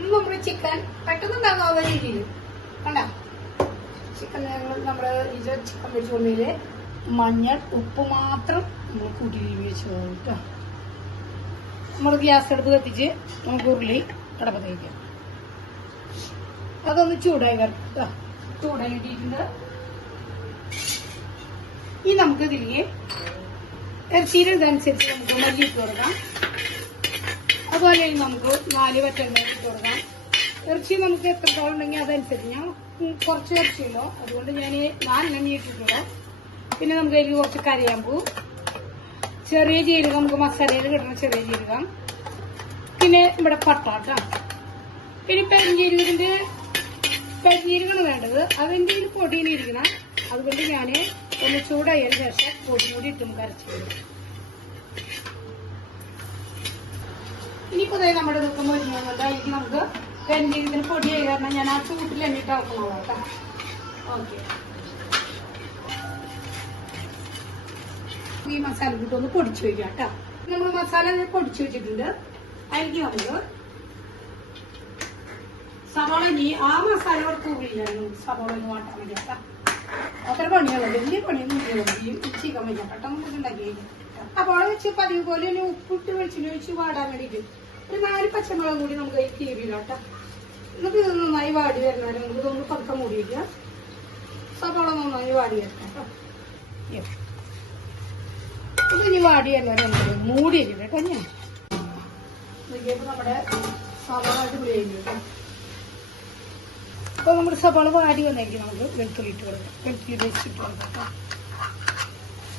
നമ്മുടെ ചിക്കൻ പെട്ടെന്ന് ഉണ്ടാകാവുന്ന രീതിയിൽ കണ്ട? ചിക്കൻ നമ്മുടെ ഇത് ചിക്കൻ പൊരിച്ചു കൊണ്ടതിൽ മഞ്ഞൾ ഉപ്പ് മാത്രം നമ്മൾ കൂട്ടി വെച്ച് കേട്ടോ. നമ്മൾ ഗ്യാസ് അടുപ്പ് കത്തിച്ച് നമുക്ക് ഉരുളി കടപ്പത്ത് വയ്ക്കാം അതൊന്ന് ചൂടായി കേട്ടോ. ചൂടായി കിട്ടിയിട്ടുണ്ട്. ഈ നമുക്ക് ഇതിലേക്ക് ഇറച്ചിയുടെ ഇതനുസരിച്ച് നമുക്ക് മല്ലി ഇട്ട് കൊടുക്കാം. അതുപോലെ നമുക്ക് നാല് ഇട്ട് കൊടുക്കാം. ഇറച്ചി നമുക്ക് എത്രത്തോളം ഉണ്ടെങ്കിൽ അതനുസരിച്ച്. ഞാൻ കുറച്ച് ഇറച്ചിയുള്ളൂ അതുകൊണ്ട് ഞാൻ നാലെണ്ണം ഇട്ടിട്ടുള്ളൂ പിന്നെ നമുക്ക് അതിൽ കുറച്ച് കരയാമ്പൂ. ചെറിയ ജീരകം നമുക്ക് മസാലയിൽ കിട്ടുന്ന ചെറിയ ജീരകം. പിന്നെ ഇവിടെ പട്ടാട്ട. പിന്നെ പെരഞ്ചീരകത്തിന്റെ പെരിഞ്ജീരകമാണ് വേണ്ടത്. അതിന്റെ ഒരു പൊടിയിലിരിക്കണം. അതുകൊണ്ട് ഞാൻ ഒന്ന് ചൂടായതിനു ശേഷം പൊടി കൂടി ഇട്ടും കരച്ചു ഇനിയിപ്പോ നമ്മുടെ ദുഃഖം വരുന്നുണ്ട് അതിലേക്ക് നമുക്ക് പെരിഞ്ജീരകത്തിന് പൊടി ആയി. കാരണം ഞാൻ ആ ചൂട്ടിൽ എണ്ണിട്ട് ഇറക്കണോ കേട്ടോ. ഓക്കെ ഈ മസാല കൂട്ട് ഒന്ന് പൊടിച്ചു വയ്ക്കുക കേട്ടോ. നമ്മൾ മസാല പൊടിച്ചു വെച്ചിട്ടുണ്ട്. അതിലേക്ക് നമുക്ക് സവാള ഇനി ആ മസാല കുറച്ച് ഉള്ളില്ലായിരുന്നു സവാള ഒന്ന് വാട്ടാൻ വേണ്ടി കേട്ടോ. അത്ര പണിയുള്ളൂ. വലിയ പണിയൊന്നും ഈ ചിക്കൻ വയ്ക്കാം പെട്ടെന്ന് ഉണ്ടാക്കി അപ്പോൾ വെച്ച് പതിവ് പോലെ ഉപ്പിട്ട് വെളിച്ചിട്ട് വെച്ച് വാടാൻ വേണ്ടിയിട്ട് ഒരു നാല് പച്ചമുളകും കൂടി നമുക്ക് ഈ കീറിയിടാം കേട്ടോ എന്നിട്ട് ഇത് നന്നായി വാടി വരുന്നവരെ നമുക്ക് ഇതൊന്ന് പതുക്കെ മൂടി വയ്ക്കാം നന്നായി വാടി വരണം കേട്ടോ. ഇനി വാടി വരുന്നവരെ നമുക്ക് മൂടി വയ്ക്കാം കേട്ടോ ഞാൻ നമ്മുടെ സവാള അപ്പൊ നമ്മുടെ സവാള വാടി വന്നായിരിക്കും നമുക്ക് വെളുത്തുള്ളി ഇട്ട് കൊടുക്കാം. വെളുത്തുള്ളി വെച്ചിട്ട് കൊടുക്കാം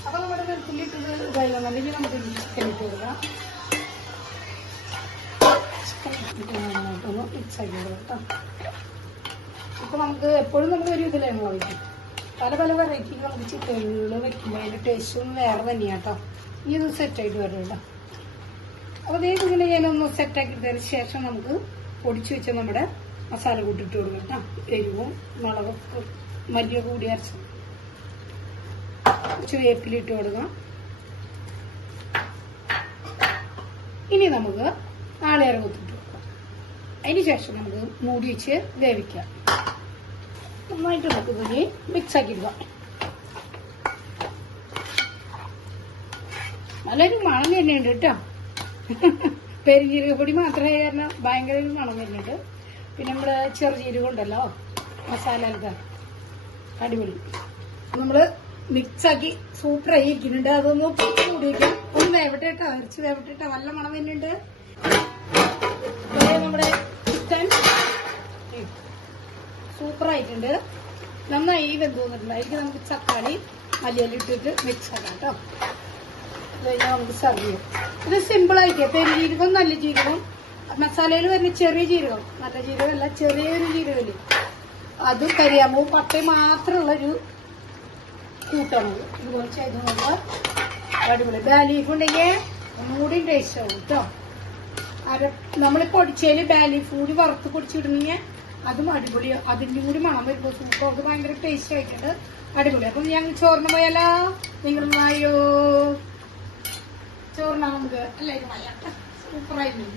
അപ്പൊ നമ്മുടെ വെളുത്തുള്ളി ഇട്ടത് ഇതായില്ലെന്നുണ്ടെങ്കിൽ നമുക്ക് ചിക്കൻ ഇട്ട് കൊടുക്കാം. ഇപ്പൊ നമുക്ക് എപ്പോഴും നമുക്ക് ഒരു ഇതിലാണ് വയ്ക്കും പല പല വെറൈറ്റി നമുക്ക് ചിക്കനുകൾ വെക്കുമ്പോൾ അതിന്റെ ടേസ്റ്റും വേറെ തന്നെയാണ് കേട്ടോ. ഈ ഇത് സെറ്റായിട്ട് വരും കേട്ടോ. അപ്പോൾ അതേ ഇങ്ങനെ ഞാനൊന്ന് സെറ്റാക്കി ഇട്ടതിന് ശേഷം നമുക്ക് പൊടിച്ചു വെച്ച നമ്മുടെ മസാല കൂട്ടിട്ട് കൊടുക്കും കേട്ടോ. എരിവും മുളകും മല്ലിയൊക്കെ കൂടി അരച്ച് കുറച്ച് വേപ്പിലിട്ട് കൊടുക്കാം. ഇനി നമുക്ക് നാളേറെ കുത്തിട്ട് അതിന് ശേഷം നമുക്ക് മൂടി വെച്ച് വേവിക്കാം. നന്നായിട്ട് നമുക്ക് മിക്സ് ആക്കി ഇടുക നല്ലൊരു മണം തന്നെയുണ്ട് കേട്ടോ. പെരുജീരക പൊടി മാത്രമേ കാരണം ഭയങ്കര ഒരു മണം വരുന്നുണ്ട്. പിന്നെ നമ്മൾ ചെറുജീരകം ഉണ്ടല്ലോ മസാല അടിപൊളി. നമ്മൾ മിക്സ് ആക്കി സൂപ്പർ ആയി ഇരിക്കുന്നുണ്ട്. അതൊന്ന് കൂടി വയ്ക്കാം ഒന്ന് വേവട്ടെ കേട്ടോ. വേവട്ടെ കേട്ടോ. നല്ല മണം ദേ നമ്മുടെ ചിക്കൻ സൂപ്പർ ആയിട്ടുണ്ട് നന്നായി വെന്ത് വന്നിട്ടുണ്ട് നമുക്ക് തക്കാളി മല്ലിയില ഇട്ടിട്ട് മിക്സ് ആക്കാം കേട്ടോ. കഴിഞ്ഞാൽ നമുക്ക് സെർവ് ചെയ്യാം. ഇത് സിമ്പിൾ ആയിട്ട്. പെരുജീരകം നല്ല ജീരകം മസാലയിൽ വരുന്ന ചെറിയ ജീരകം. നല്ല ജീരകമല്ല ചെറിയൊരു ജീരകമില്ലേ? അതും കരിയാമ്പൂവും പട്ടയും മാത്രമുള്ളൊരു കൂട്ടാണ് ഇത്. ഇതുപോലെ ചെയ്ത് നോക്കുക അടിപൊളി. ബാലീഫ് ഉണ്ടെങ്കിൽ ഒന്നുകൂടി ടേസ്റ്റ് ആവും കേട്ടോ. അര നമ്മൾ പൊടിച്ചതിൽ ബാലി ഫൂഡ് വറുത്ത് പൊടിച്ചിടുന്നെങ്കിൽ അതും അടിപൊളി. അതിന്റെ കൂടി മണം വരുമ്പോൾ സൂപ്പർ. അത് ഭയങ്കര ടേസ്റ്റ് ആയിട്ടുണ്ട്. അടിപൊളി. അപ്പം ഞങ്ങൾ ചോറിന് പോയാലോ? നിങ്ങൾ നായോ ചോറിനാ നമുക്ക്? എല്ലാവരും സൂപ്പറായിരുന്നു